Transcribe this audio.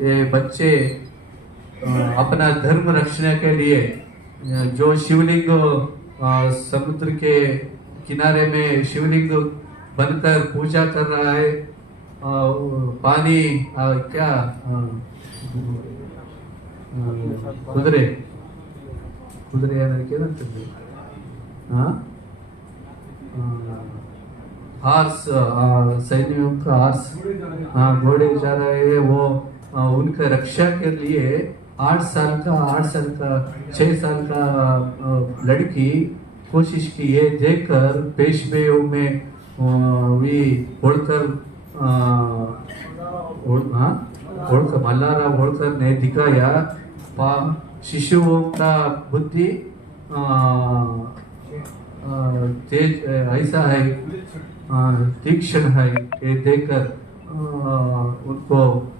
ये बच्चे अपना धर्म रक्षण के लिए जो शिवलिंग समुद्र के किनारे में शिवलिंग बनकर पूजा कर रहा है। पानी क्या कुदरे कुदरे ಏನಂತಂದ್ರೆ हार्स सैनिकों का हार्स घोड़े जा रहे हैं वो उनका रक्षा के लिए 6 साल का लड़की कोशिश की है देखकर पेशवेयों में भी होड़कर मल्लारा होड़कर ने दिखाया शिशुओं का बुद्धि तेज ऐसा है तीक्ष्ण है ये देखकर उनको